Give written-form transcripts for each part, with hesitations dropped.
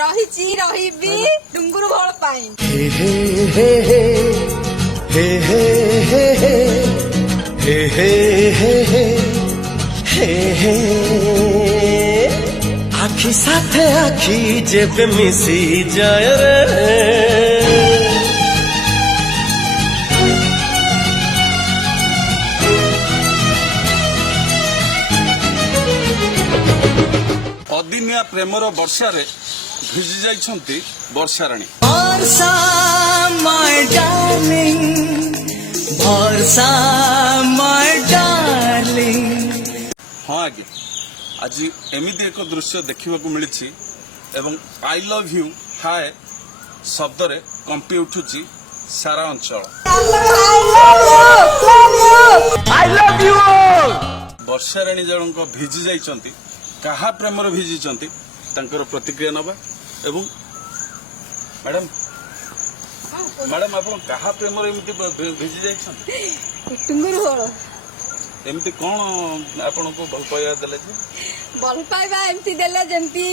रहिची रहिबी डुंगुर भल पाई हे हे हे हे हे हे हे हे हे हे हे हे आखि साथे आखि जेबे मिसी जाय रे अदिनिया प्रेमर वर्षा भिजी जाइछंती Varsharani Varsha my darling Varsha my darling. हाँ आज्ञा आज एमिति एक दृश्य देखा मिली एवं आई लव यू हाय शब्द रे कंपी उठुची सारा अंचल। वर्षाराणी जन भिजी जाइछंती कहा प्रेमर भिजी प्रतिक्रिया नवा एवं मैडम मैडम आप कहा प्रेमर एमती भिजी जाइछंती एमती कौन आपन को भल पाइबा देले जे भल पाइबा एमती देले जेमती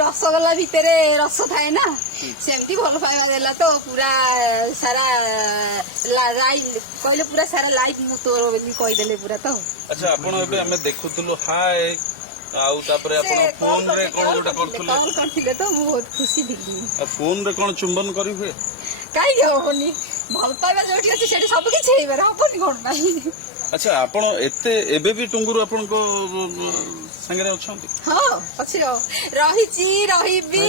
रसगोल्ला भितर रस थाए ना सेमती भल पाइबा देला तो पूरा सारा कहले पूरा सारा लाइफ मु तोर बोली कहि देले पूरा तो। अच्छा आपन एबे हमें देखुतलु हाय आउ तापरे आपन फोन रे कोन गोटा करथुले कॉल करथिले तो मु बहुत खुशी दिली। फोन रे कोन चुंबन करी हुए काई होनी भल पाइबा जोठी अछि सेठी सब किछ हेबे होबनी कोन नाही। अच्छा आपण एते एबे भी टुंगुर आपण को संगे अछंती? हां अछि रहिची रहिबी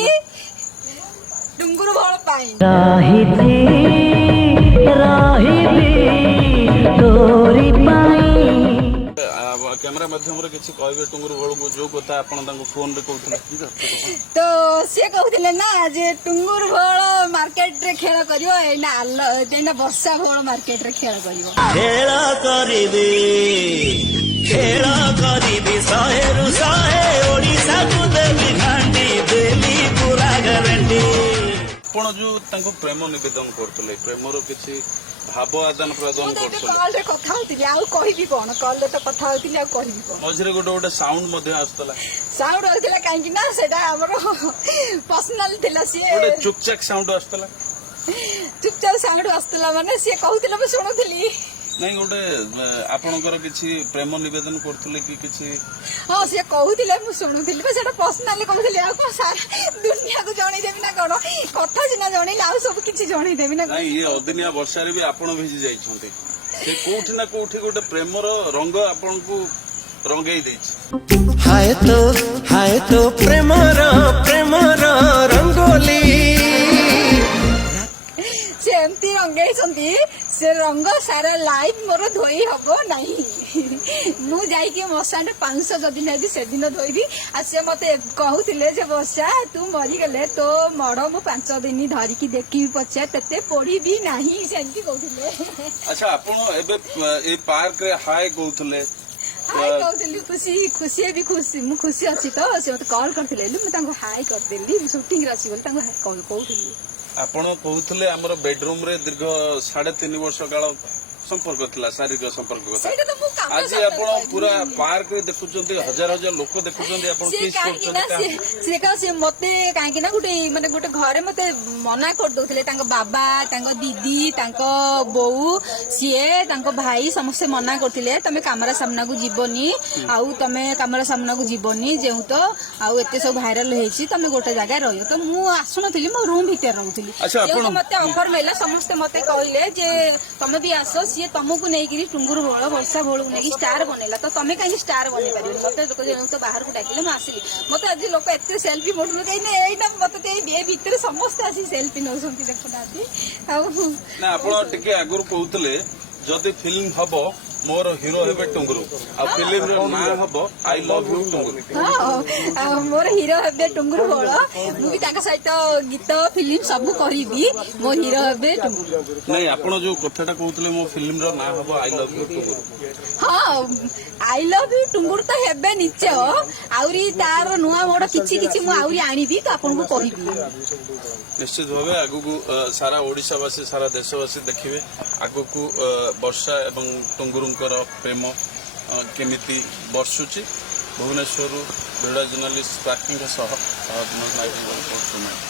टुंगुर भल पाई रहिबी तोरी पाई। कैमरा माध्यम रे किछि कहबे टुंगुर भल को जो कथा आपण तांको फोन रे कहथले तो से कहथिले ना जे टुंगुर भल मार्केट रे खेल करियो एना वर्षा भल मार्केट रे खेल करियो सहेरु सहे ओडिसा को देवी घांटी देली पूरा गारंटी। आपण जो तांको प्रेम निवेदन करथले प्रेमरो किछि भाव आदान प्रदान करथले कॉल रे कथा होतिले आ कहिबी कोन कॉल रे तो कथा होतिले आ कहिबी कोन मझरे गोटे साउंड मध्ये आस्तला साउंड होतिला काहे ना सेटा हमरो पर्सनल थिला सिए गोटे चुपचाक साउंड आस्तला चुपचाक साउंड आस्तला माने सिए कहतिले मैं सुनुथिली नहीं गोटे आपणकर किछि प्रेम निवेदन करथले कि किछि हां से कहतिले मु सुनुथिली बे सेटा पर्सनली कहतिले आ को सारा दुनिया को जणी देबी ना कोन कथा सिना जणी आ सब किछि जणी देबी ना नहीं ये अदिनिया वर्षा रे भी आपण भिजी जाइछंती से कोठी ना कोठी गोटे प्रेमर रंग आपण को रंगई दैछि। हाय तो प्रेमर रंगोली से एमती रंगई छंती से रंग सारा लाइफ मोर धोई हबो नहीं मु जाई के मसाने 500 जदी नै से दिन धोइबी आ से मते कहउतिले जे वर्षा तू मरी गेले तो मड़ मु 5 दिन धरि की देखि पछे तते पड़ी भी नहीं सेंती कहउतिले। अच्छा आपण एबे ए पार्क रे हाय कहउतले हाय कहउतिली खुशी खुशी भी खुशी मु खुशी अछि तो से मते कॉल करथिले मु तांको हाय कर देली शूटिंग रासी बोल तांको कॉल कहउतिली। आपण कहउतले हमर बेडरूम रे दीर्घ 3.5 वर्ष काल संपर्क थिला शारीरिक संपर्क आज आपण पूरा पार्क रे देखुचंती हजार हजार लोक देखुचंती आपण किस करचंती से का से मते काहे कि ना गुटे माने गुटे घरे मते मना कर दोथले तांको बाबा तांको दीदी तांको बोऊ सिए तांको भाई समस्त मना करथिले तमे कैमरा सामना को जीवनी आउ तमे कैमरा सामना को जीवनी जेउ तो आउ एते सब वायरल हेछि तमे गोटे जगह रहियो तो मु आसुनथिली मो रूम भीतर रहउथिली अच्छा आपण मते ऑफर मेला समस्त मते कहले जे तमे भी आसो सिए तुमको नहीं टुंगुर भल वर्षा भल नहीं स्टार बनैला तो तुम कहीं स्टार बन पार मत लोक तो बाहर को डाकिले मुझे आसली मत आज लोक एत सेल्फी मोटू कहीं मत भितर समस्त आसी सेल्फी नौ देखुना आगुरी कहते जदि फिल्म हम मोर हीरो हेबे टुंगुरु आ फिल्म रो नाम हबो आई लव यू टुंगुरु। हां मोर हीरो हेबे टुंगुरु बोल मु भी ताका सहित गीत फिल्म सब करिबी मो हीरो हेबे टुंगुरु। नहीं आपण जो कथाटा कहउतले मो फिल्म रो नाम हबो आई लव यू टुंगुरु। हां आई लव यू टुंगुरु तो हेबे निचे आउरी तार नुआ मोड किछि किछि मु आउरी आनिबी तो आपन को कहिबी निश्चित भाव आगु को सारा ओडिशावासी सारा देशवासी देखिए आगु को वर्षा एवं टुंगुरुंकर प्रेम केमिति बर्षुची भुवनेश्वर भिडियो जर्नलिस्ट प्राकिंग सह କୁମାର।